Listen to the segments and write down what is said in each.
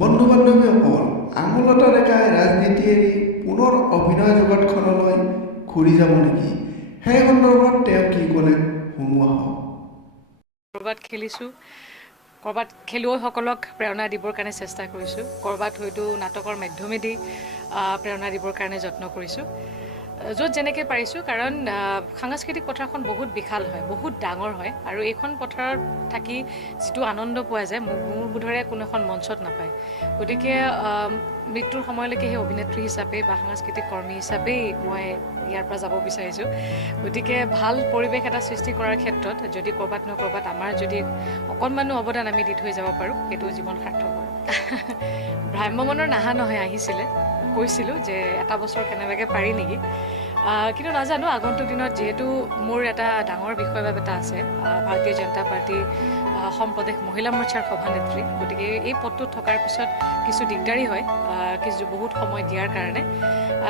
বন্ধু বান্ধৱীসকল আঙুলতা ডেকাই ৰাজনীতি এৰি পুনৰ অভিনয় জগতখনলৈ ঘূৰি যাব নেকি? সেই সন্দৰ্ভত তেওঁ কি ক'লে শুনো আহক। ক'ৰবাত খেলিছোঁ, ক'ৰবাত খেলুৱৈসকলক প্ৰেৰণা দিবৰ কাৰণে চেষ্টা কৰিছোঁ, ক'ৰবাত হয়তো নাটকৰ মাধ্যমেদি প্ৰেৰণা দিবৰ কাৰণে যত্ন কৰিছোঁ, য'ত যেনেকৈ পাৰিছোঁ। কাৰণ সাংস্কৃতিক পথাৰখন বহুত বিশাল হয়, বহুত ডাঙৰ হয়, আৰু এইখন পথাৰত থাকি যিটো আনন্দ পোৱা যায় মোৰ বোধেৰে কোনো এখন মঞ্চত নাপায়। গতিকে মৃত্যুৰ সময়লৈকে সেই অভিনেত্ৰী হিচাপে বা সাংস্কৃতিক কৰ্মী হিচাপেই মই ইয়াৰ পৰা যাব বিচাৰিছোঁ। গতিকে ভাল পৰিৱেশ এটা সৃষ্টি কৰাৰ ক্ষেত্ৰত যদি ক'ৰবাত নহয় ক'ৰবাত আমাৰ যদি অকণমানো অৱদান আমি দি থৈ যাব পাৰোঁ, সেইটো জীৱন সাৰ্থক হ'ব। ভ্ৰাম্যমানৰ নাহা নহয়, আহিছিলে, কৈছিলোঁ যে এটা বছৰ কেনেবাকৈ পাৰি নেকি, কিন্তু নাজানো। আগন্তুক দিনত যিহেতু মোৰ এটা ডাঙৰ বিষয়ভাৱ এটা আছে, ভাৰতীয় জনতা পাৰ্টী সম্প্ৰদেশ মহিলা মৰ্চাৰ সভানেত্ৰী, গতিকে এই পদটোত থকাৰ পিছত কিছু দিগদাৰী হয়, বহুত সময় দিয়াৰ কাৰণে।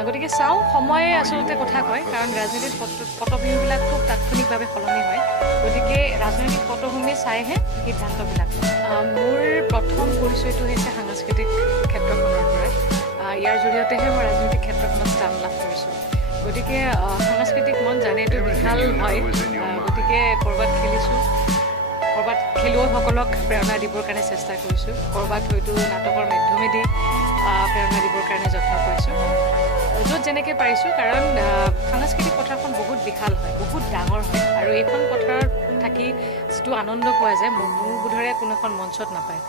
গতিকে চাওঁ, সময়ে আচলতে কথা কয়, কাৰণ ৰাজনৈতিক পটভূমিবিলাক খুব তাৎক্ষণিকভাৱে সলনি হয়। গতিকে ৰাজনৈতিক পটভূমি চাইহে সিদ্ধান্তবিলাক লয়। মোৰ প্ৰথম পৰিচয়টো হৈছে সাংস্কৃতিক ক্ষেত্ৰখনৰ পৰা। ইয়াৰ জৰিয়তেহে মই ৰাজনৈতিক ক্ষেত্ৰখনত স্থান লাভ কৰিছোঁ। গতিকে সাংস্কৃতিক মন জানেতো বিশাল হয়। গতিকে ক'ৰবাত খেলিছোঁ, ক'ৰবাত খেলুৱৈসকলক প্ৰেৰণা দিবৰ কাৰণে চেষ্টা কৰিছোঁ, ক'ৰবাত হয়তো নাটকৰ মাধ্যমেদি প্ৰেৰণা দিবৰ কাৰণে যত্ন কৰিছোঁ, য'ত যেনেকৈ পাৰিছোঁ। কাৰণ সাংস্কৃতিক পথাৰখন বহুত বিশাল হয়, বহুত ডাঙৰ হয়, আৰু এইখন পথাৰত থাকি যিটো আনন্দ পোৱা যায় মোৰ বোধেৰে কোনো এখন মঞ্চত নাপায়।